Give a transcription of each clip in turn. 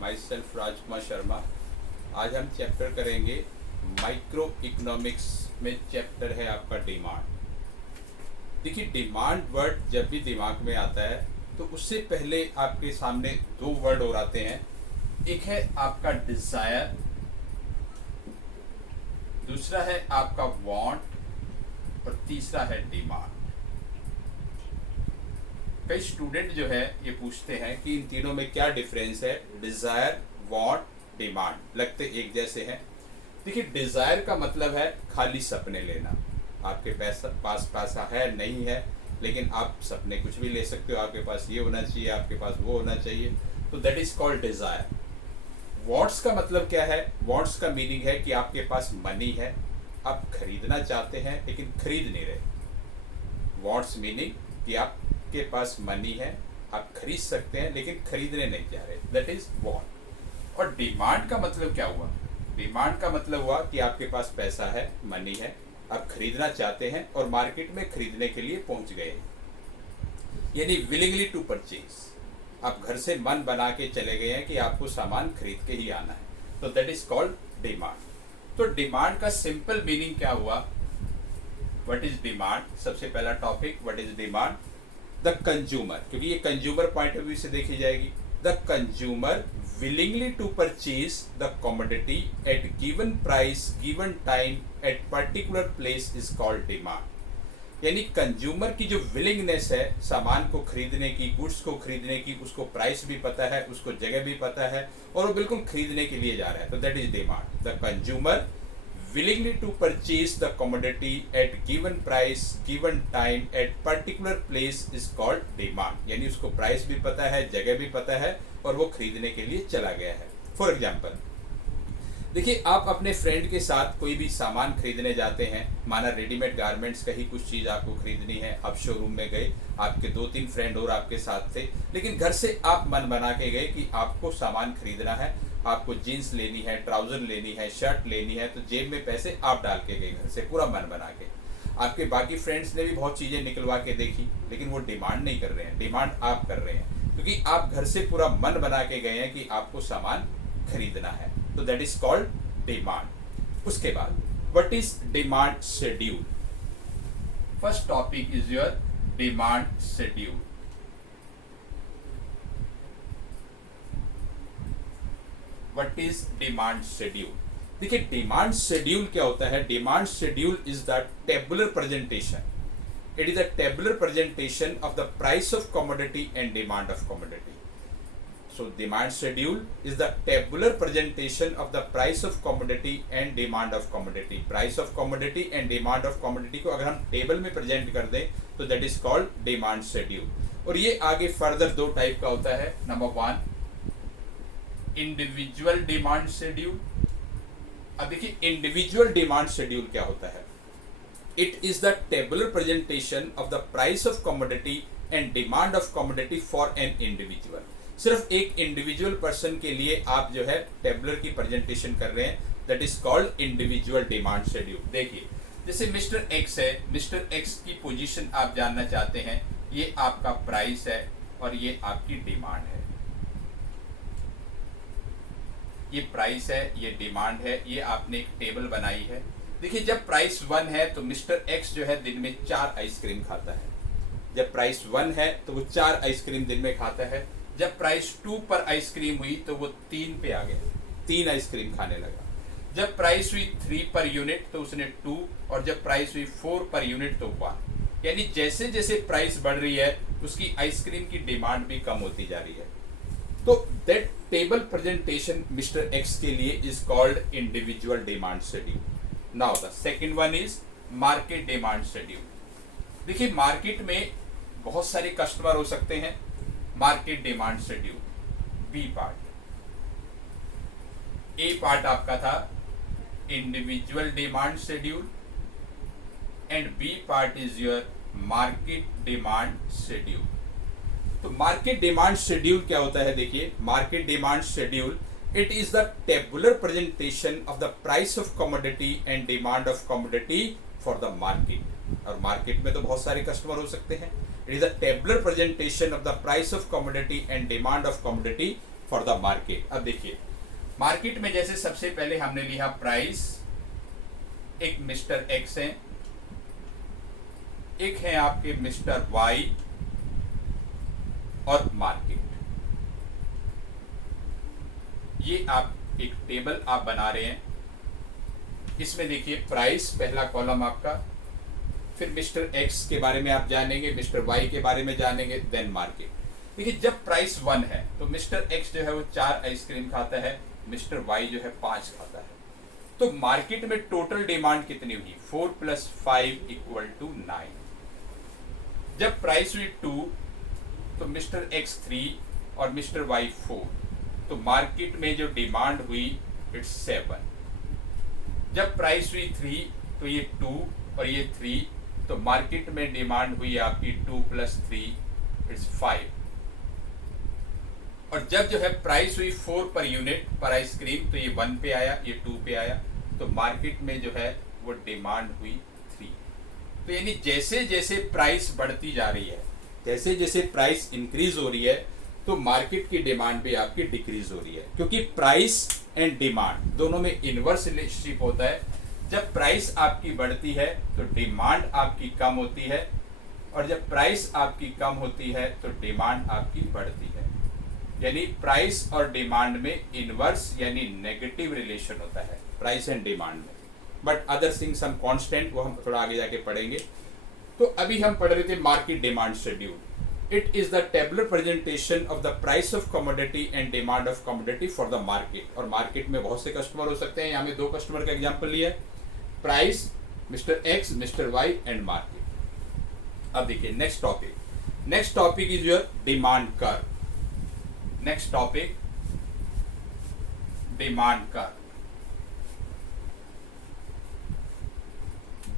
My self Rajkumar Sharma. आज हम chapter करेंगे माइक्रो इकोनॉमिक्स में। चैप्टर है आपका डिमांड। देखिए, डिमांड वर्ड जब भी दिमाग में आता है तो उससे पहले आपके सामने दो वर्ड और आते हैं। एक है आपका डिजायर, दूसरा है आपका वांट और तीसरा है डिमांड। कई स्टूडेंट जो है ये पूछते हैं कि इन तीनों में क्या डिफरेंस है। डिजायर, वांट, डिमांड लगते एक जैसे हैं। देखिए, डिजायर का मतलब है खाली सपने लेना। आपके पैसा है नहीं है, लेकिन आप सपने कुछ भी ले सकते हो। आपके पास ये होना चाहिए, आपके पास वो होना चाहिए, तो that is called desire. Wants का मतलब क्या है? वांट्स का मीनिंग है कि आपके पास मनी है, आप खरीदना चाहते हैं लेकिन खरीद नहीं रहे। वांट्स मीनिंग कि आपके पास मनी है, आप खरीद सकते हैं लेकिन खरीदने नहीं चाह रहे, दैट इज वांट। और डिमांड का मतलब क्या हुआ? डिमांड का मतलब हुआ कि आपके पास पैसा है, मनी है, आप खरीदना चाहते हैं और मार्केट में खरीदने के लिए पहुंच गए हैं, यानी विलिंगली टू परचेज। आप घर से मन बना के चले गए हैं कि आपको सामान खरीद के ही आना है, तो दैट इज कॉल्ड डिमांड। तो डिमांड का सिंपल मीनिंग क्या हुआ? What is demand? सबसे पहला topic, what is demand? The consumer, क्योंकि ये कंज्यूमर पॉइंट ऑफ व्यू से देखी जाएगी। The consumer willingly to purchase the commodity at given price, given time, at particular place is called demand। यानी consumer की जो विलिंगनेस है सामान को खरीदने की, गुड्स को खरीदने की, उसको प्राइस भी पता है, उसको जगह भी पता है और वो बिल्कुल खरीदने के लिए जा रहा है, तो that is demand. The consumer willingly to purchase the commodity at given price, given time, at particular place is called demand। यानी उसको प्राइस भी पता है, जगह भी पता है और वो खरीदने के लिए चला गया है। फॉर एग्जाम्पल, देखिए, आप अपने फ्रेंड के साथ कोई भी सामान खरीदने जाते हैं, माना रेडीमेड गारमेंट्स का ही कुछ चीज़ आपको खरीदनी है। आप शोरूम में गए, आपके 2-3 फ्रेंड और आपके साथ थे, लेकिन घर से आप मन बना के गए कि आपको सामान खरीदना है, आपको जीन्स लेनी है, ट्राउजर लेनी है, शर्ट लेनी है, तो जेब में पैसे आप डाल के गए घर से पूरा मन बना के। आपके बाकी फ्रेंड्स ने भी बहुत चीज़ें निकलवा के देखी, लेकिन वो डिमांड नहीं कर रहे हैं, डिमांड आप कर रहे हैं, क्योंकि आप घर से पूरा मन बना के गए हैं कि आपको सामान खरीदना है, तो दैट इज कॉल्ड डिमांड। उसके बाद what is demand schedule? First topic is your demand schedule. What is demand schedule? देखिए, डिमांड शेड्यूल क्या होता है? Demand schedule is the tabular presentation. It is a tabular presentation of the price of commodity and demand of commodity. So demand schedule is the tabular presentation of the price of commodity and demand of commodity। Price of commodity and demand of commodity को अगर हम table में present कर दें तो that is called demand schedule। और ये आगे फर्दर दो टाइप का होता है। Number 1, individual demand schedule. अब देखिए, इंडिविजुअल डिमांड शेड्यूल क्या होता है? It is the tabular presentation of the price of commodity and demand of commodity for an individual. सिर्फ एक इंडिविजुअल पर्सन के लिए आप जो है टेबुलर की प्रेजेंटेशन कर रहे हैं, that is called individual demand schedule. देखिए, जैसे मिस्टर एक्स है, मिस्टर एक्स की पोजीशन आप जानना चाहते हैं, ये आपका प्राइस है और ये आपकी डिमांड है। ये प्राइस है, ये डिमांड है, ये आपने एक टेबल बनाई है। देखिए, जब प्राइस 1 है तो मिस्टर एक्स जो है दिन में 4 आइसक्रीम खाता है। जब प्राइस 1 है तो वो 4 आइसक्रीम दिन में खाता है। जब प्राइस 2 पर आइसक्रीम हुई तो वो 3 पे आ गया, 3 आइसक्रीम खाने लगा। जब प्राइस हुई 3 पर यूनिट तो उसने 2, और जब प्राइस हुई 4 पर यूनिट तो 1। यानी जैसे जैसे प्राइस बढ़ रही है उसकी आइसक्रीम की डिमांड भी कम होती जा रही है। तो that table presentation mister X के लिए is called individual demand schedule. Now the second one is market demand schedule. देखिए, मार्केट में बहुत सारे कस्टमर हो सकते हैं। Market demand schedule, B part. A part आपका था individual demand schedule and B part is your market demand schedule. तो मार्केट डिमांड शेड्यूल क्या होता है? देखिए, market demand schedule, it is the tabular presentation of the price of commodity and demand of commodity for the market. और market में तो बहुत सारे कस्टमर हो सकते हैं। It is a tabular presentation of the price of commodity and demand of commodity for the market. अब देखिए मार्केट में जैसे सबसे पहले हमने लिया प्राइस, एक मिस्टर एक्स है, एक है आपके मिस्टर वाई और मार्केट। ये आप एक टेबल आप बना रहे हैं, इसमें देखिए प्राइस पहला कॉलम आपका, फिर मिस्टर एक्स के बारे में आप जानेंगे, मिस्टर वाई के बारे में जानेंगे, देन मार्केट। देखिए जब प्राइस 1 है तो मिस्टर एक्स जो है वो 4 आइसक्रीम खाता है, मिस्टर वाई जो है 5 खाता है। तो मार्केट में टोटल डिमांड कितनी हुई? 4 + 5 = 9। जब प्राइस हुई 2 तो मिस्टर एक्स 3 और मिस्टर वाई 4, तो मार्केट में जो डिमांड हुई इट्स 7। जब प्राइस हुई 3 तो ये 2 और ये 3, तो मार्केट में डिमांड हुई आपकी 2 + 3 इट्स 5। और जब जो है प्राइस हुई 4 पर यूनिट पर आइसक्रीम, तो ये 1 पे आया, ये 2 पे आया, तो मार्केट में जो है वो डिमांड हुई 3। तो यानी जैसे जैसे प्राइस बढ़ती जा रही है, जैसे जैसे प्राइस इंक्रीज हो रही है, तो मार्केट की डिमांड भी आपकी डिक्रीज हो रही है, क्योंकि प्राइस एंड डिमांड दोनों में इनवर्स रिलेशनशिप होता है। जब प्राइस आपकी बढ़ती है तो डिमांड आपकी कम होती है, और जब प्राइस आपकी कम होती है तो डिमांड आपकी बढ़ती है। यानी प्राइस और डिमांड में इनवर्स यानी नेगेटिव रिलेशन होता है प्राइस एंड डिमांड में। बट अदर थिंग्स हम कांस्टेंट, वो हम थोड़ा आगे जाके पढ़ेंगे। तो अभी हम पढ़ रहे थे market demand schedule. It is the tabular presentation of the price of commodity and demand of commodity for the market. और मार्केट में बहुत से कस्टमर हो सकते हैं, यहाँ में 2 कस्टमर का एग्जाम्पल लिया है, price, mister X, mister Y and market. अब देखिए next topic, next topic is your demand curve. Next topic demand curve.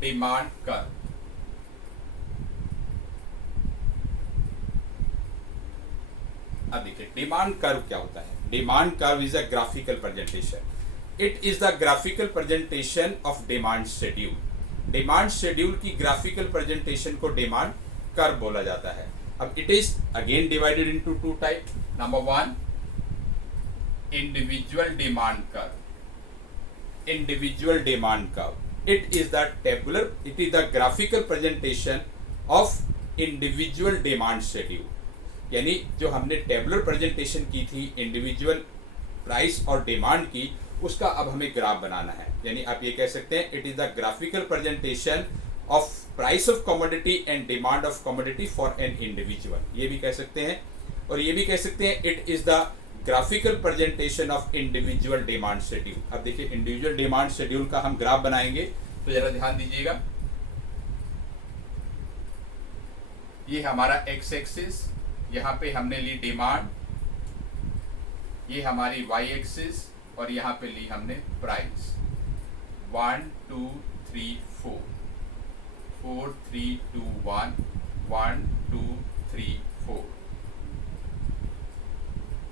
Demand curve, अब देखिए डिमांड कर्व क्या होता है। Demand curve is a graphical presentation. It is the graphical presentation of demand schedule. Demand schedule की graphical presentation को demand curve बोला जाता है। अब it is again divided into 2 type. Number 1 individual demand curve. Individual demand curve, it is the tabular, it is the graphical presentation of individual demand schedule. यानी जो हमने tabular presentation की थी इंडिविजुअल प्राइस और डिमांड की, उसका अब हमें ग्राफ बनाना है। यानी आप ये कह सकते हैं it is the graphical presentation of price of commodity and demand of commodity for an individual, ये भी कह सकते हैं। और ये भी कह सकते हैं it is the graphical presentation of individual demand schedule. अब देखिए इंडिविजुअल डिमांड शेड्यूल का हम ग्राफ बनाएंगे, तो जरा ध्यान दीजिएगा। ये हमारा एक्स एक्सिस, यहाँ पे हमने ली डिमांड, ये हमारी वाई एक्सिस, और यहाँ पे ली हमने प्राइस। 1 2 3 4 4 3 2 1 1 2 3 4।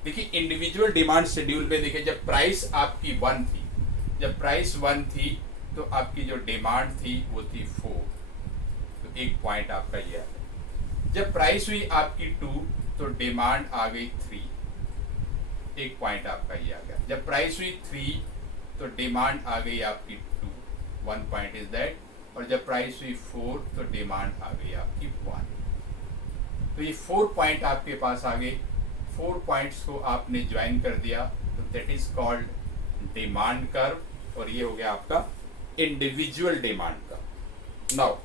देखिए इंडिविजुअल डिमांड शेड्यूल में देखिए जब प्राइस आपकी 1 थी, जब प्राइस 1 थी तो आपकी जो डिमांड थी वो थी 4, तो एक पॉइंट आपका ये है। जब प्राइस हुई आपकी 2 तो डिमांड आ गई 3, एक पॉइंट आपका ये आ गया। जब प्राइस हुई 3 तो डिमांड आ गई आपकी 2, 1 पॉइंट इज दैट। और जब प्राइस हुई 4 तो डिमांड आ गई आपकी 1। तो ये 4 पॉइंट आपके पास आ गए। 4 पॉइंट्स को आपने ज्वाइन कर दिया, तो that is called demand curve, और ये हो गया आपका individual demand curve. Now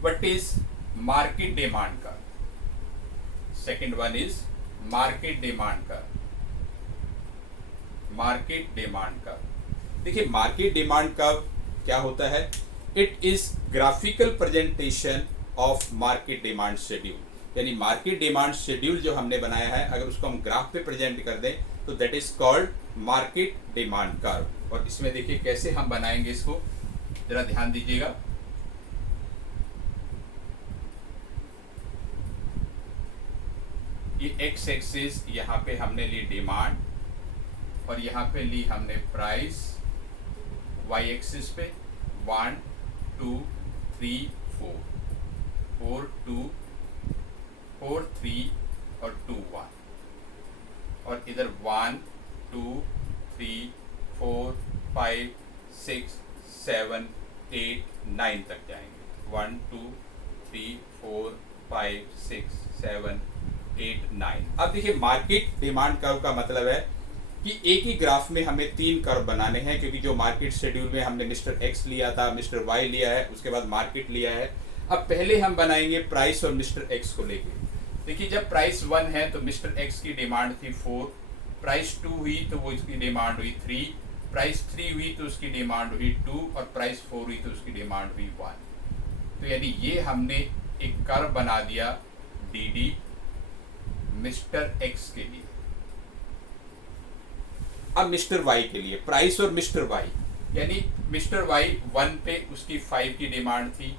what is market demand curve? Second one is market demand curve. Market demand curve, देखिए मार्केट डिमांड कर्व क्या होता है? It is graphical presentation of market demand schedule. यानी मार्केट डिमांड शेड्यूल जो हमने बनाया है, अगर उसको हम ग्राफ पे प्रेजेंट कर दें तो that is called market demand curve. और इसमें देखिए कैसे हम बनाएंगे इसको, जरा ध्यान दीजिएगा। ये एक्स एक्सिस, यहाँ पे हमने ली डिमांड, और यहाँ पे ली हमने प्राइस। वाई एक्सिस पे 1 2 3 4 4 2 4 3 और 2 1। और इधर 1 2 3 4 5 6 7 8 9 तक जाएंगे। 1 2 3 4 5 6 7 8 9। अब देखिए मार्केट डिमांड कर्व का मतलब है कि एक ही ग्राफ में हमें 3 कर्व बनाने हैं, क्योंकि जो मार्केट शेड्यूल में हमने मिस्टर एक्स लिया था, मिस्टर वाई लिया है, उसके बाद मार्केट लिया है। अब पहले हम बनाएंगे प्राइस और मिस्टर एक्स को लेके। देखिए जब प्राइस 1 है तो मिस्टर एक्स की डिमांड थी 4, प्राइस 2 हुई तो वो इसकी डिमांड हुई 3, प्राइस 3 हुई तो उसकी डिमांड हुई 2 और प्राइस 4 हुई तो उसकी डिमांड हुई 1। तो यानी ये हमने एक कर्व बना दिया डी डी मिस्टर एक्स के लिए। अब मिस्टर वाई के लिए प्राइस और मिस्टर वाई, यानी मिस्टर वाई 1 पे उसकी 5 की डिमांड थी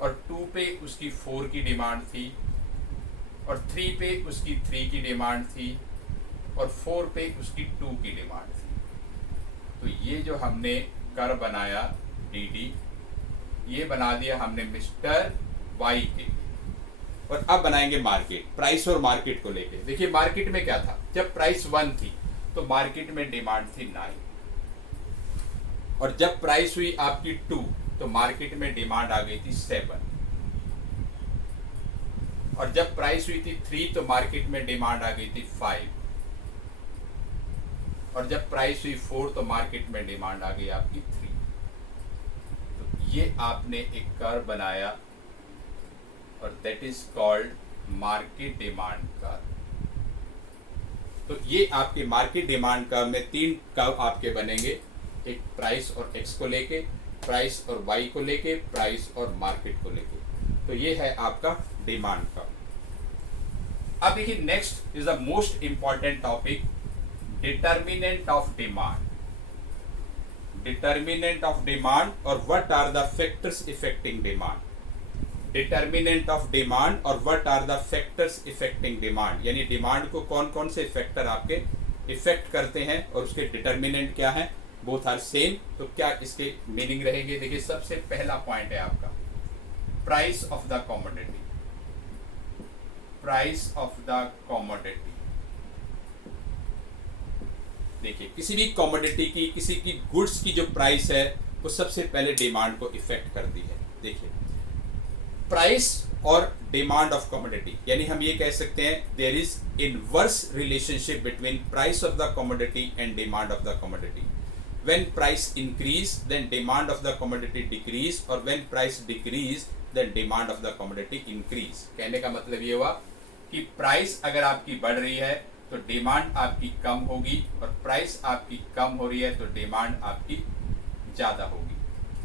और 2 पे उसकी 4 की डिमांड थी और 3 पे उसकी 3 की डिमांड थी और 4 पे उसकी 2 की डिमांड थी। तो ये जो हमने कर्व बनाया डी डी, ये बना दिया हमने मिस्टर वाई के लिए। और अब बनाएंगे मार्केट, प्राइस और मार्केट को लेके। देखिए मार्केट में क्या था, जब प्राइस 1 थी तो मार्केट में डिमांड थी 9 और जब प्राइस हुई आपकी 2 तो मार्केट में डिमांड आ गई थी 7 और जब प्राइस हुई थी 3 तो मार्केट में डिमांड आ गई थी 5 और जब प्राइस हुई 4 तो मार्केट में डिमांड आ गई आपकी 3। तो ये आपने एक कर्व बनाया और that is called market demand curve. तो ये आपके मार्केट डिमांड कर्व में 3 कर्व आपके बनेंगे, एक प्राइस और एक्स को लेके, प्राइस और वाई को लेके, प्राइस और मार्केट को लेके। तो ये है आपका डिमांड कर्व। अब देखिए next is the most important topic, determinant of demand. Determinant of demand और what are the factors affecting demand. Determinant of demand और what are the factors affecting demand, यानी डिमांड को कौन कौन से फैक्टर आपके इफेक्ट करते हैं और उसके डिटर्मिनेंट क्या है। बोथ आर सेम, तो क्या इसके मीनिंग रहेंगे। देखिए सबसे पहला पॉइंट है आपका price of the commodity. Price of the commodity, देखिए किसी भी कमोडिटी की, किसी की गुड्स की जो प्राइस है वो सबसे पहले डिमांड को इफेक्ट करती है। देखिए प्राइस और डिमांड ऑफ कमोडिटी, यानी हम ये कह सकते हैं there is inverse relationship between price of the commodity and demand of the commodity. When price increase then demand of the commodity decrease और when price decrease then demand of the commodity increase. कहने का मतलब ये हुआ कि price अगर आपकी बढ़ रही है तो डिमांड आपकी कम होगी और प्राइस आपकी कम हो रही है तो डिमांड आपकी ज्यादा होगी।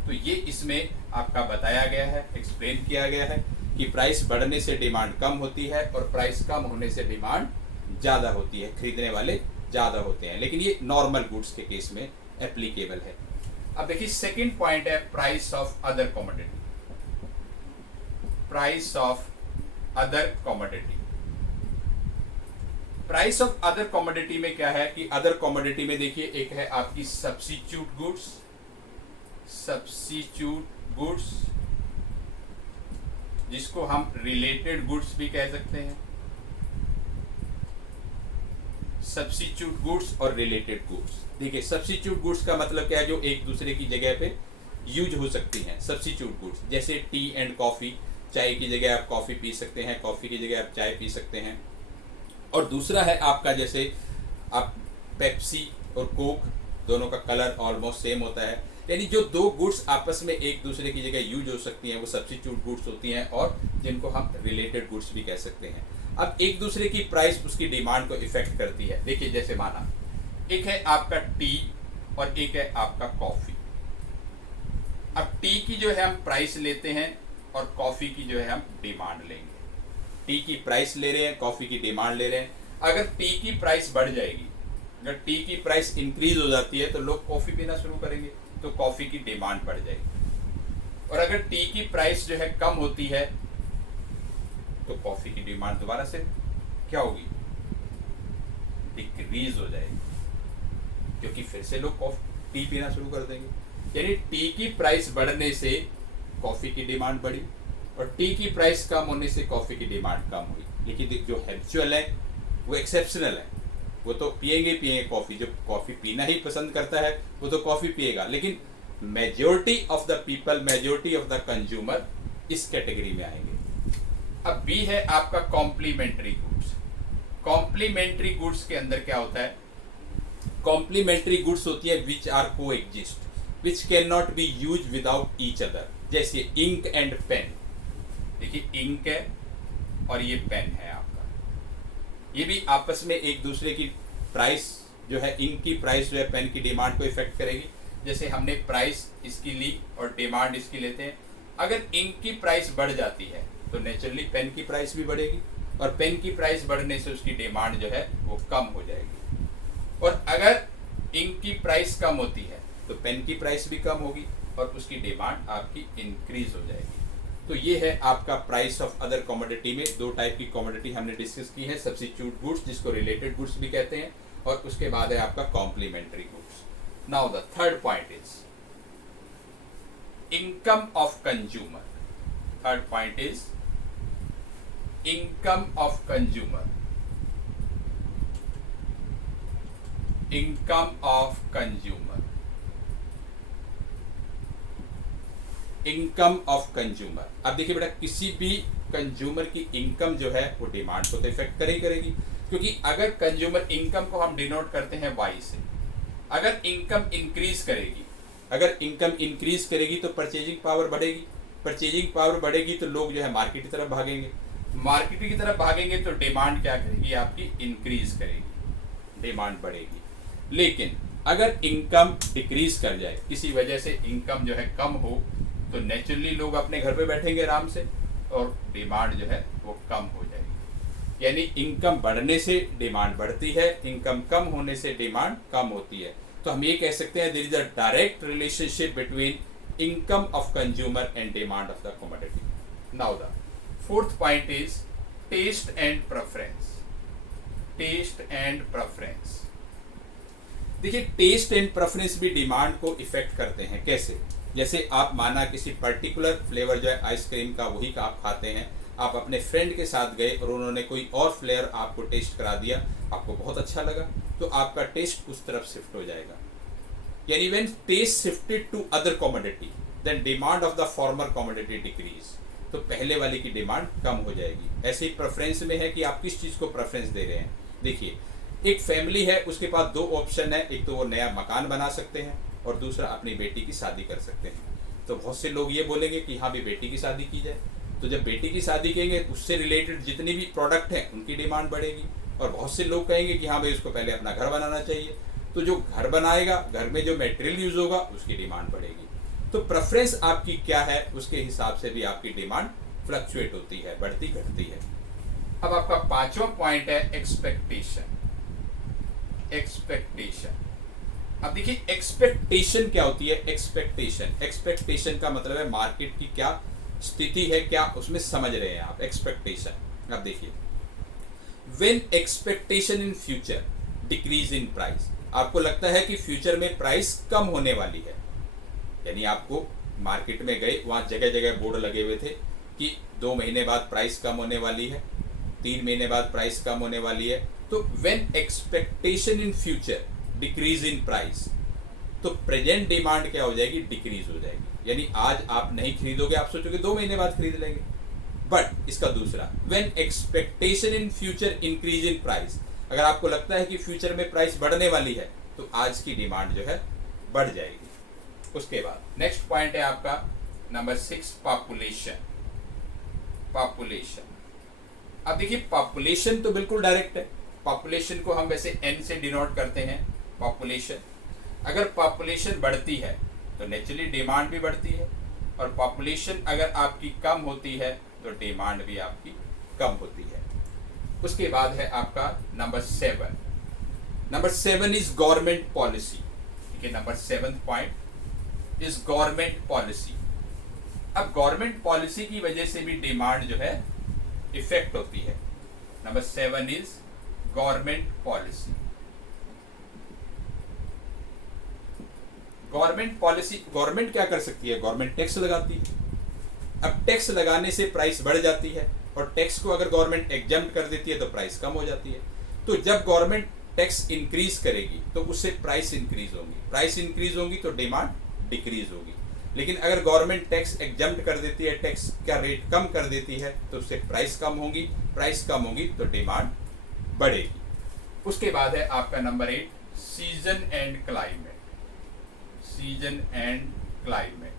तो ये इसमें आपका बताया गया है, एक्सप्लेन किया गया है कि प्राइस बढ़ने से डिमांड कम होती है और प्राइस कम होने से डिमांड ज़्यादा होती है, खरीदने वाले ज़्यादा होते हैं। लेकिन ये नॉर्मल गुड्स के केस में एप्लीकेबल है। अब देखिए सेकंड पॉइंट है price of other commodity. Price of other commodity, price of other commodity में क्या है कि अदर कमोडिटी में देखिए एक है आपकी सब्स्टिट्यूट गुड्स। सब्स्टिट्यूट गुड्स जिसको हम रिलेटेड गुड्स भी कह सकते हैं। सब्स्टिट्यूट गुड्स और रिलेटेड गुड्स, देखिए सब्स्टिट्यूट गुड्स का मतलब क्या है, जो एक दूसरे की जगह पे यूज हो सकती हैं। सब्स्टिट्यूट गुड्स जैसे टी एंड कॉफी, चाय की जगह आप कॉफी पी सकते हैं, कॉफी की जगह आप चाय पी सकते हैं। और दूसरा है आपका जैसे आप पेप्सी और कोक, दोनों का कलर ऑलमोस्ट सेम होता है, यानी जो दो गुड्स आपस में एक दूसरे की जगह यूज हो सकती हैं वो सब्स्टिट्यूट गुड्स होती हैं और जिनको हम रिलेटेड गुड्स भी कह सकते हैं। अब एक दूसरे की प्राइस उसकी डिमांड को इफेक्ट करती है। देखिए जैसे माना एक है आपका टी और एक है आपका कॉफी। अब टी की जो है हम प्राइस लेते हैं और कॉफी की जो है हम डिमांड लेंगे। टी की प्राइस ले रहे हैं, कॉफी की डिमांड ले रहे हैं। अगर टी की प्राइस बढ़ जाएगी, अगर टी की प्राइस इंक्रीज हो जाती है तो लोग कॉफी पीना शुरू करेंगे, तो कॉफी की डिमांड बढ़ जाएगी। और अगर टी की प्राइस जो है कम होती है तो कॉफी की डिमांड दोबारा से क्या होगी, डिक्रीज हो जाएगी, क्योंकि फिर से लोग टी पीना शुरू कर देंगे। यानी टी की प्राइस बढ़ने से कॉफी की डिमांड बढ़ी और टी की प्राइस कम होने से कॉफी की डिमांड कम हुई। लेकिन जो हैबिचुअल है वो एक्सेप्शनल है। वो तो पिएंगे कॉफ़ी, जो कॉफ़ी पीना ही पसंद करता है वो तो कॉफ़ी पिएगा, लेकिन majority of the people, majority of the consumer इस कैटेगरी में आएंगे। अब बी है आपका कॉम्प्लीमेंट्री गुड्स। कॉम्प्लीमेंट्री गुड्स के अंदर क्या होता है? कॉम्प्लीमेंट्री गुड्स होती है विच आर को exist, which can not be use without each other. जैसे इंक एंड पेन, देखिए इंक है और ये पेन है आपका, ये भी आपस में एक दूसरे की प्राइस जो है, इंक की प्राइस जो है पेन की डिमांड को इफेक्ट करेगी। जैसे हमने प्राइस इसकी ली और डिमांड इसकी लेते हैं, अगर इंक की प्राइस बढ़ जाती है तो नेचुरली पेन की प्राइस भी बढ़ेगी, और पेन की प्राइस बढ़ने से उसकी डिमांड जो है वो कम हो जाएगी। और अगर इंक की प्राइस कम होती है तो पेन की प्राइस भी कम होगी और उसकी डिमांड आपकी इंक्रीज हो जाएगी। तो ये है आपका प्राइस ऑफ अदर कमोडिटी में दो टाइप की कमोडिटी हमने डिस्कस की है, सब्स्टिट्यूट गुड्स जिसको रिलेटेड गुड्स भी कहते हैं, और उसके बाद है आपका complementary goods. Now the third point is income of consumer. Third point is income of consumer. Income of consumer. Income of consumer. अब देखिए बेटा, किसी भी कंज्यूमर की इनकम जो है वो डिमांड को तो इफेक्ट करेगी, क्योंकि अगर कंज्यूमर इनकम को हम डिनोट करते हैं वाई से, अगर इनकम इंक्रीज करेगी, अगर इनकम इंक्रीज करेगी तो परचेजिंग पावर बढ़ेगी, परचेजिंग पावर बढ़ेगी तो लोग जो है मार्केट की तरफ भागेंगे, मार्केट की तरफ भागेंगे तो डिमांड क्या करेगी आपकी? इंक्रीज करेगी, डिमांड बढ़ेगी। लेकिन अगर इनकम डिक्रीज कर जाए, किसी वजह से इनकम जो है कम हो, तो नेचुरली लोग अपने घर पे बैठेंगे आराम से और डिमांड जो है वो कम हो जाएगी। यानी इनकम बढ़ने से डिमांड बढ़ती है, इनकम कम होने से डिमांड कम होती है। तो हम ये कह सकते हैं there is a direct relationship between income of consumer and demand of the commodity. Now the fourth point is taste and preference. Taste and preference, देखिए टेस्ट एंड प्रेफरेंस भी डिमांड को इफेक्ट करते हैं। कैसे? जैसे आप माना किसी पर्टिकुलर फ्लेवर जो है आइसक्रीम का वही का आप खाते हैं, आप अपने फ्रेंड के साथ गए और उन्होंने कोई और फ्लेवर आपको टेस्ट करा दिया, आपको बहुत अच्छा लगा, तो आपका टेस्ट उस तरफ शिफ्ट हो जाएगा। यानी when taste shifted to other commodity then demand of the former commodity decrease, तो पहले वाली की डिमांड कम हो जाएगी। ऐसे ही प्रेफरेंस में है कि आप किस चीज़ को प्रेफरेंस दे रहे हैं। देखिए एक फैमिली है, उसके पास दो ऑप्शन है, एक तो वो नया मकान बना सकते हैं और दूसरा अपनी बेटी की शादी कर सकते हैं। तो बहुत से लोग ये बोलेंगे कि हाँ भी बेटी की शादी की जाए, तो जब बेटी की शादी कहेंगे उससे रिलेटेड जितनी भी प्रोडक्ट हैं उनकी डिमांड बढ़ेगी, और बहुत से लोग कहेंगे कि हाँ भाई उसको पहले अपना घर बनाना चाहिए, तो जो घर बनाएगा, घर में जो मटेरियल यूज होगा उसकी डिमांड बढ़ेगी। तो प्रेफरेंस आपकी क्या है उसके हिसाब से भी आपकी डिमांड फ्लक्चुएट होती है, बढ़ती घटती है। अब आपका पांचवा पॉइंट है एक्सपेक्टेशन। एक्सपेक्टेशन, अब देखिए एक्सपेक्टेशन क्या होती है? एक्सपेक्टेशन का मतलब है मार्केट की क्या स्थिति है, क्या उसमें समझ रहे हैं आप। एक्सपेक्टेशन, अब देखिए when expectation in future decrease in price, आपको लगता है कि फ्यूचर में प्राइस कम होने वाली है, यानी आपको मार्केट में गए, वहां जगह जगह बोर्ड लगे हुए थे कि 2 महीने बाद प्राइस कम होने वाली है, 3 महीने बाद प्राइस कम होने वाली है। तो when expectation in future decrease in price, तो प्रेजेंट डिमांड क्या हो जाएगी? डिक्रीज हो जाएगी। यानी आज आप नहीं खरीदोगे, आप सोचोगे 2 महीने बाद खरीद लेंगे। बट इसका दूसरा, when expectation in future increase in price, अगर आपको लगता है कि फ्यूचर में प्राइस बढ़ने वाली है तो आज की डिमांड जो है बढ़ जाएगी। उसके बाद नेक्स्ट पॉइंट है आपका नंबर 6, पॉपुलेशन। पॉपुलेशन, अब देखिए पॉपुलेशन तो बिल्कुल डायरेक्ट है, पॉपुलेशन को हम वैसे n से डिनोट करते हैं पॉपुलेशन। अगर पॉपुलेशन बढ़ती है तो नेचुरली डिमांड भी बढ़ती है, और पॉपुलेशन अगर आपकी कम होती है तो डिमांड भी आपकी कम होती है। उसके बाद है आपका number 7। Number 7 is government policy. ठीक है, number 7th point is government policy. अब गवर्नमेंट पॉलिसी की वजह से भी डिमांड जो है इफेक्ट होती है। Number 7 is government policy. Government policy, government क्या कर सकती है? गवर्नमेंट टैक्स लगाती है। अब टैक्स लगाने से प्राइस बढ़ जाती है, और टैक्स को अगर गवर्नमेंट एग्जम्प्ट कर देती है तो प्राइस कम हो जाती है। तो जब गवर्नमेंट टैक्स इंक्रीज करेगी तो उससे प्राइस इंक्रीज होंगी, प्राइस इंक्रीज होंगी तो डिमांड डिक्रीज होगी। लेकिन अगर गवर्नमेंट टैक्स एग्जम्प्ट कर देती है, टैक्स का रेट कम कर देती है, तो उससे प्राइस कम होगी, प्राइस कम होगी तो डिमांड बढ़ेगी। उसके बाद है आपका number 8, season and climate. Season and climate,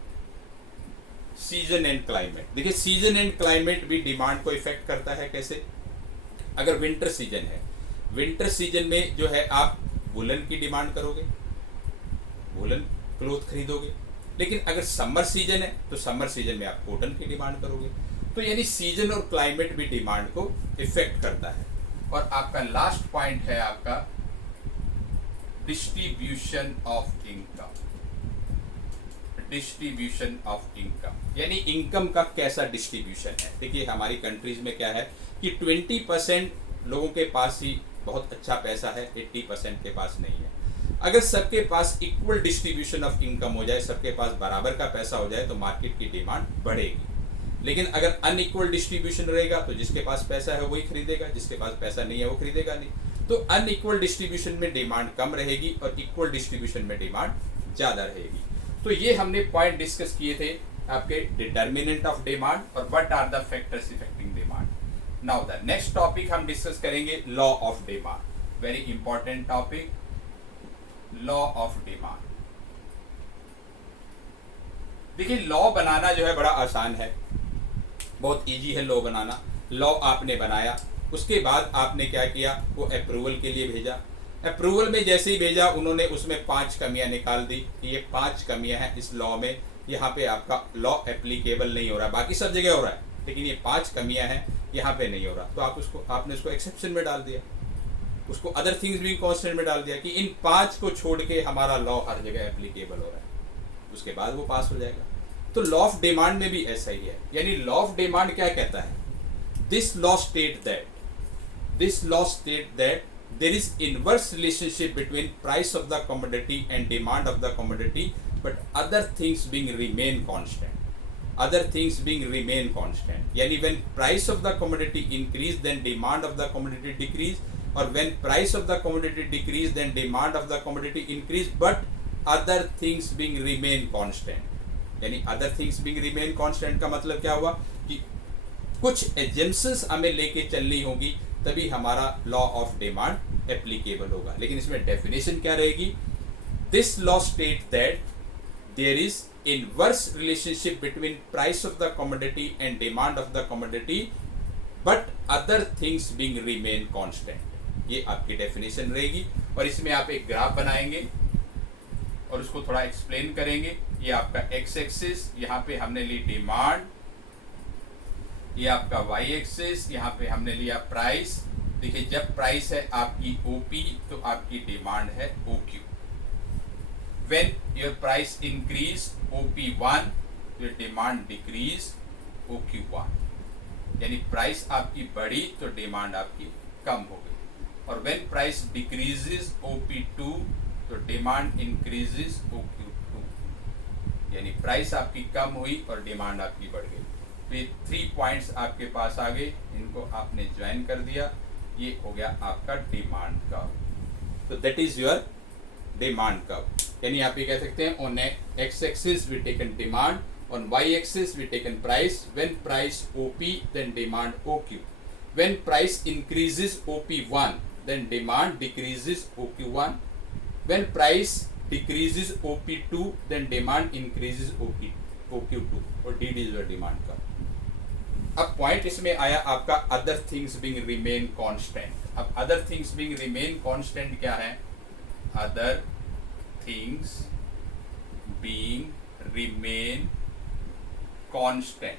season and climate. देखिए सीजन एंड क्लाइमेट भी डिमांड को इफेक्ट करता है। कैसे? अगर विंटर सीजन है, विंटर सीजन में जो है आप वुलन की डिमांड करोगे, वुलन क्लोथ खरीदोगे। लेकिन अगर समर सीजन है तो समर सीजन में आप कॉटन की डिमांड करोगे। तो यानी सीजन और क्लाइमेट भी डिमांड को इफेक्ट करता है। और आपका लास्ट पॉइंट है आपका distribution of income. Distribution of income यानी इनकम का कैसा डिस्ट्रीब्यूशन है। देखिए हमारी कंट्रीज में क्या है कि 20% लोगों के पास ही बहुत अच्छा पैसा है, 80% के पास नहीं है। अगर सबके पास इक्वल डिस्ट्रीब्यूशन ऑफ इनकम हो जाए, सबके पास बराबर का पैसा हो जाए, तो मार्केट की डिमांड बढ़ेगी। लेकिन अगर अनइक्वल डिस्ट्रीब्यूशन रहेगा तो जिसके पास पैसा है वही खरीदेगा, जिसके पास पैसा नहीं है वो खरीदेगा नहीं। तो अनइक्वल डिस्ट्रीब्यूशन में डिमांड कम रहेगी और इक्वल डिस्ट्रीब्यूशन में डिमांड ज्यादा रहेगी। तो ये हमने पॉइंट डिस्कस किए थे आपके डिटर्मिनेंट ऑफ डिमांड और what are the factors affecting demand. Now the next topic हम डिस्कस करेंगे law of demand. Very important topic, law of demand. देखिए लॉ बनाना जो है बड़ा आसान है, बहुत इजी है लॉ बनाना। लॉ आपने बनाया, उसके बाद आपने क्या किया, वो अप्रूवल के लिए भेजा। अप्रूवल में जैसे ही भेजा उन्होंने उसमें 5 कमियां निकाल दी कि ये 5 कमियां हैं इस लॉ में, यहाँ पे आपका लॉ एप्लीकेबल नहीं हो रहा, बाकी सब जगह हो रहा है लेकिन ये 5 कमियां हैं यहाँ पे नहीं हो रहा। तो आपने उसको एक्सेप्शन में डाल दिया, उसको अदर थिंग्स बीइंग कांस्टेंट में डाल दिया कि इन 5 को छोड़ के हमारा लॉ हर जगह एप्लीकेबल हो रहा है। उसके बाद वो पास हो जाएगा। तो लॉ ऑफ डिमांड में भी ऐसा ही है। यानी लॉ ऑफ डिमांड क्या कहता है, this law state that there is inverse relationship between price of the commodity and demand of the commodity, but other things being remain constant. यानी when price of the commodity increase then demand of the commodity decrease, or when price of the commodity decrease then demand of the commodity increase, but other things being remain constant. यानी other things being remain constant का मतलब क्या हुआ कि कुछ assumptions हमें लेके चलनी होगी तभी हमारा लॉ ऑफ डिमांड एप्लीकेबल होगा। लेकिन इसमें डेफिनेशन क्या रहेगी, this law state that there is inverse relationship between price of the commodity and demand of the commodity, but other things being remain constant. ये आपकी डेफिनेशन रहेगी। और इसमें आप एक ग्राफ बनाएंगे और उसको थोड़ा एक्सप्लेन करेंगे। ये आपका एक्स एक्सिस, यहाँ पे हमने ली डिमांड, ये आपका वाई एक्सिस, यहाँ पे हमने लिया प्राइस। देखिए जब प्राइस है आपकी ओपी तो आपकी डिमांड है OQ. When your price increase OP1 your demand decrease OQ1। यानी प्राइस आपकी बढ़ी तो डिमांड आपकी कम हो गई। और व्हेन प्राइस डिक्रीजेस OP2 तो डिमांड इंक्रीजेस OQ2। यानी प्राइस आपकी कम हुई और डिमांड आपकी बढ़ गई। तो ये 3 पॉइंट्स आपके पास आ गए, इनको आपने ज्वाइन कर दिया, ये हो गया आपका डिमांड कर्व। तो that is your demand curve. यानी आप ये कह सकते हैं on X axis we taken demand, on Y axis we taken price. When price OP then demand OQ। When price increases OP1 then demand decreases OQ1। When price decreases OP2 then demand increases OQ2। और D is your demand curve. अब point इसमें आया आपका other things being remain constant. अब other things being remain constant क्या है, other things being remain constant,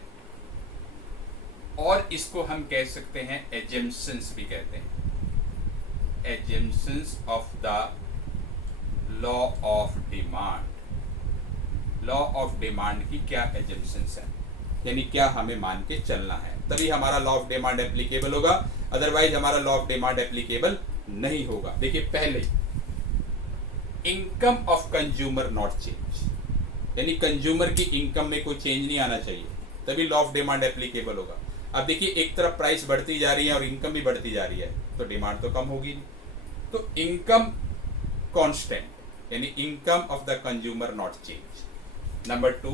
और इसको हम कह सकते हैं एजम्पशंस भी कहते हैं, assumptions of the law of demand. Law of demand की क्या एजम्पशंस है, यानी क्या हमें मान के चलना है, तभी हमारा लॉ ऑफ डिमांड एप्लीकेबल होगा, अदरवाइज हमारा लॉ ऑफ डिमांड एप्लीकेबल नहीं होगा। देखिए पहले income of consumer not change, यानी कंज्यूमर की इनकम में कोई चेंज नहीं आना चाहिए, तभी लॉ ऑफ डिमांड एप्लीकेबल होगा। अब देखिए एक तरफ प्राइस बढ़ती जा रही है और इनकम भी बढ़ती जा रही है तो डिमांड तो कम होगी नहीं। तो इनकम कांस्टेंट यानी income of the consumer not change. Number 2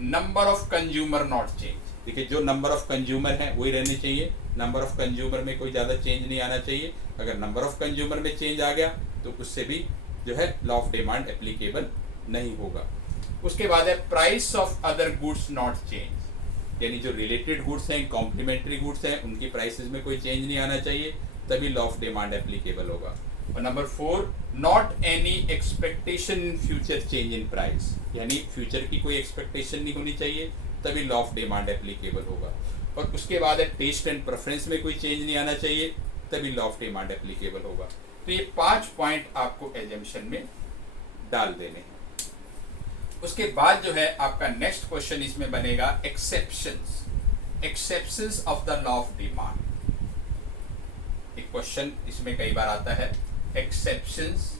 number of consumer not change. देखिए जो नंबर ऑफ कंज्यूमर है वही रहने चाहिए, नंबर ऑफ कंज्यूमर में कोई ज़्यादा चेंज नहीं आना चाहिए। अगर नंबर ऑफ कंज्यूमर में चेंज आ गया तो उससे भी जो है लॉ ऑफ डिमांड एप्लीकेबल नहीं होगा। उसके बाद है price of other goods not change, यानी जो रिलेटेड गुड्स हैं, कॉम्प्लीमेंट्री गुड्स हैं, उनकी प्राइसेस में कोई चेंज नहीं आना चाहिए, तभी लॉ ऑफ डिमांड एप्लीकेबल होगा। और number 4 not any expectation in future change in price, यानी फ्यूचर की कोई एक्सपेक्टेशन नहीं होनी चाहिए, तभी लॉ ऑफ डिमांड एप्लीकेबल होगा। और उसके बाद है टेस्ट एंड प्रेफरेंस में कोई चेंज नहीं आना चाहिए, तभी लॉ ऑफ डिमांड एप्लीकेबल होगा। तो ये 5 पॉइंट आपको एजम्पशन में डाल देने हैं। उसके बाद जो है आपका नेक्स्ट क्वेश्चन इसमें बनेगा exceptions, exceptions of the law of demand. एक क्वेश्चन इसमें कई बार आता है, exceptions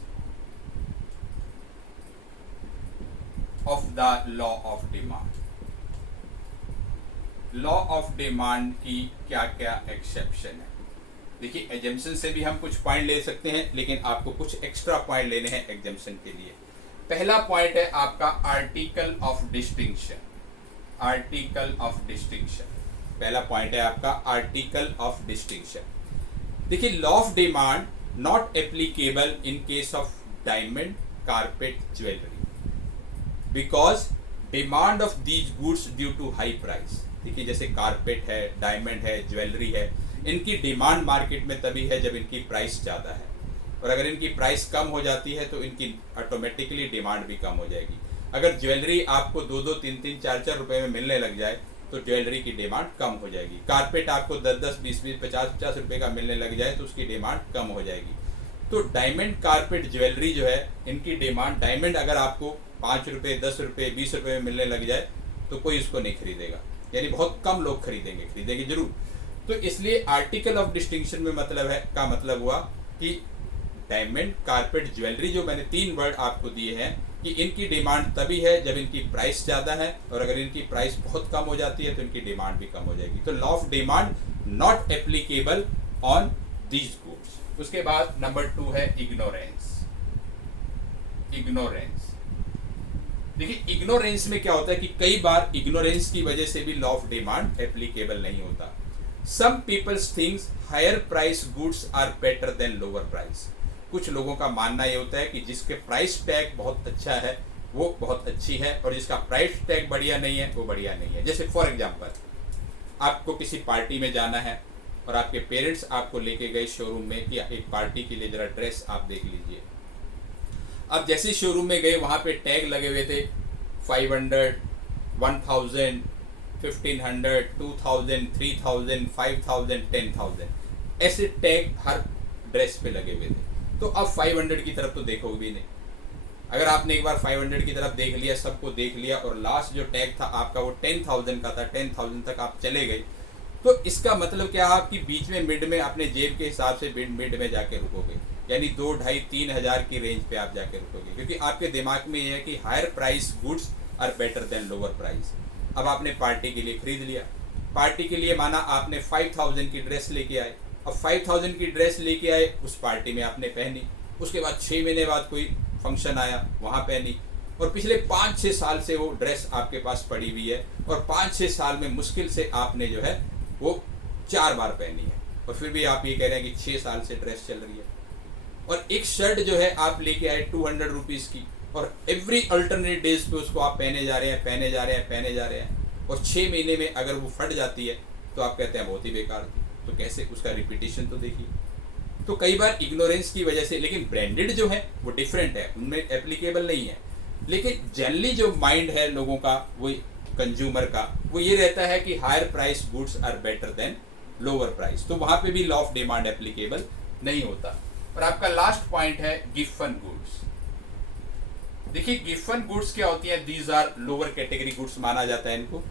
of the law of demand. Law of demand की क्या क्या एक्सेप्शन है। देखिए एजम्पशन से भी हम कुछ पॉइंट ले सकते हैं, लेकिन आपको कुछ एक्स्ट्रा पॉइंट लेने हैं एग्जाम्पशन के लिए। पहला पॉइंट है आपका article of distinction. Article of distinction पहला पॉइंट है आपका आर्टिकल ऑफ डिस्टिंक्शन। देखिए law of demand not applicable in case of diamond, carpet, jewellery, because demand of these goods due to high price. देखिए जैसे carpet है, diamond है, jewellery है, इनकी डिमांड मार्केट में तभी है जब इनकी प्राइस ज़्यादा है, और अगर इनकी प्राइस कम हो जाती है तो इनकी ऑटोमेटिकली डिमांड भी कम हो जाएगी। अगर ज्वेलरी आपको 2-2, 3-3, 4-4 रुपए में मिलने लग जाए तो ज्वेलरी की डिमांड कम हो जाएगी। कारपेट आपको 10-10, 20-20, 50-50 रुपए का मिलने लग जाए तो उसकी डिमांड कम हो जाएगी। तो डायमंड, कारपेट, ज्वेलरी जो है इनकी डिमांड, डायमंड अगर आपको 5 रुपए, 10 रुपए, 20 रुपए में मिलने लग जाए तो कोई इसको नहीं खरीदेगा, यानी बहुत कम लोग खरीदेंगे जरूर। तो इसलिए आर्टिकल ऑफ डिस्टिंक्शन में मतलब है का मतलब हुआ कि डायमंड, कारपेट, ज्वेलरी, जो मैंने 3 वर्ड आपको दिए हैं कि इनकी डिमांड तभी है जब इनकी प्राइस ज़्यादा है, और अगर इनकी प्राइस बहुत कम हो जाती है तो इनकी डिमांड भी कम हो जाएगी। तो law of demand not applicable on these goods. उसके बाद नंबर 2 है इग्नोरेंस। इग्नोरेंस, देखिए इग्नोरेंस में क्या होता है कि कई बार इग्नोरेंस की वजह से भी लॉ ऑफ डिमांड एप्लीकेबल नहीं होता। Some peoples thinks higher price goods are better than lower price. कुछ लोगों का मानना ये होता है कि जिसके प्राइस टैग बहुत अच्छा है वो बहुत अच्छी है, और जिसका प्राइस टैग बढ़िया नहीं है वो बढ़िया नहीं है। जैसे फॉर एग्जांपल आपको किसी पार्टी में जाना है और आपके पेरेंट्स आपको लेके गए शोरूम में कि एक पार्टी के लिए जरा ड्रेस आप देख लीजिए। अब जैसे शोरूम में गए वहाँ पे टैग लगे हुए थे 500, 1000, 1500, 2000, 3000, 5000, 10,000, ऐसे टैग हर ड्रेस पे लगे हुए थे। तो अब 500 की तरफ तो देखोगे भी नहीं। अगर आपने एक बार 500 की तरफ देख लिया, सबको देख लिया, और लास्ट जो टैग था आपका वो 10,000 का था, 10,000 तक आप चले गए, तो इसका मतलब क्या, आपकी बीच में मिड में अपने जेब के हिसाब से मिड में जाके रुकोगे, यानी 2, 2.5, 3 हज़ार की रेंज पे आप जाके रुकोगे, क्योंकि आपके दिमाग में ये है कि higher price goods are better than lower price. अब आपने पार्टी के लिए खरीद लिया, पार्टी के लिए माना आपने 5,000 की ड्रेस लेके आए। अब 5,000 की ड्रेस लेके आए, उस पार्टी में आपने पहनी, उसके बाद 6 महीने बाद कोई फंक्शन आया, वहाँ पहनी, और पिछले 5-6 साल से वो ड्रेस आपके पास पड़ी हुई है, और 5-6 साल में मुश्किल से आपने जो है वो 4 बार पहनी है, और फिर भी आप ये कह रहे हैं कि 6 साल से ड्रेस चल रही है। और एक शर्ट जो है आप लेके आए 200 रुपीज़ की, और एवरी अल्टरनेट डेज पे उसको आप पहने जा रहे हैं, और 6 महीने में अगर वो फट जाती है तो आप कहते हैं बहुत ही बेकार थी। तो कैसे, उसका रिपीटेशन तो देखिए। तो कई बार इग्नोरेंस की वजह से, लेकिन ब्रांडेड जो है वो डिफरेंट है, उनमें एप्लीकेबल नहीं है। लेकिन जनरली जो माइंड है लोगों का, वो कंज्यूमर का, वो ये रहता है कि higher price goods are better than lower price, तो वहां पे भी लॉ ऑफ डिमांड एप्लीकेबल नहीं होता। और आपका लास्ट पॉइंट है गिवन गुड्स। देखिए गिवन गुड्स क्या होती है, these are lower category goods माना जाता है इनको।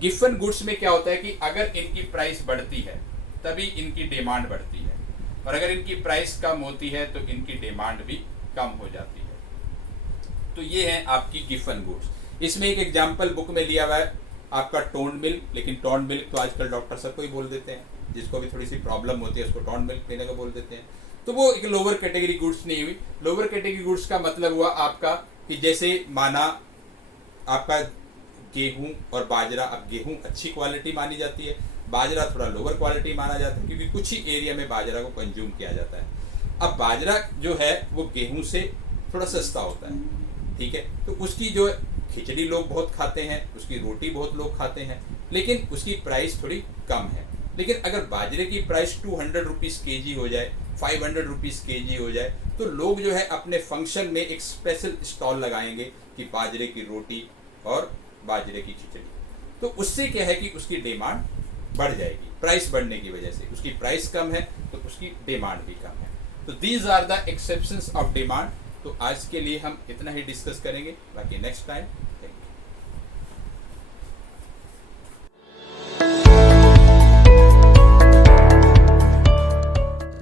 गिवन गुड्स में क्या होता है कि अगर इनकी प्राइस बढ़ती है तभी इनकी डिमांड बढ़ती है, और अगर इनकी प्राइस कम होती है तो इनकी डिमांड भी कम हो जाती है। तो ये है आपकी गिवन गुड्स। इसमें एक एग्जांपल बुक में लिया हुआ है आपका टोन मिल्क, लेकिन टोन मिल्क तो आजकल डॉक्टर सबको ही बोल देते हैं, जिसको भी थोड़ी सी प्रॉब्लम होती है उसको टोन मिल्क पीने को बोल देते हैं। तो वो एक लोअर कैटेगरी गुड्स नहीं हुई। लोअर कैटेगरी गुड्स का मतलब हुआ आपका कि जैसे माना आपका गेहूं और बाजरा, अब गेहूं अच्छी क्वालिटी मानी जाती है, बाजरा थोड़ा लोअर क्वालिटी माना जाता है, क्योंकि कुछ ही एरिया में बाजरा को कंज्यूम किया जाता है। अब बाजरा जो है वो गेहूं से थोड़ा सस्ता होता है, ठीक है, तो उसकी जो खिचड़ी लोग बहुत खाते हैं, उसकी रोटी बहुत लोग खाते हैं, लेकिन उसकी प्राइस थोड़ी कम है। लेकिन अगर बाजरे की प्राइस 200 रुपीज़ के हो जाए, 500 रुपीज़ के हो जाए, तो लोग जो है अपने फंक्शन में एक स्पेशल स्टॉल लगाएंगे कि बाजरे की रोटी और बाजरे की खिचड़ी। तो उससे क्या है कि उसकी डिमांड बढ़ जाएगी, प्राइस बढ़ने की वजह से। उसकी प्राइस कम है तो उसकी डिमांड भी कम है। तो these are the exceptions of demand. तो आज के लिए हम इतना ही डिस्कस करेंगे, बाकी नेक्स्ट टाइम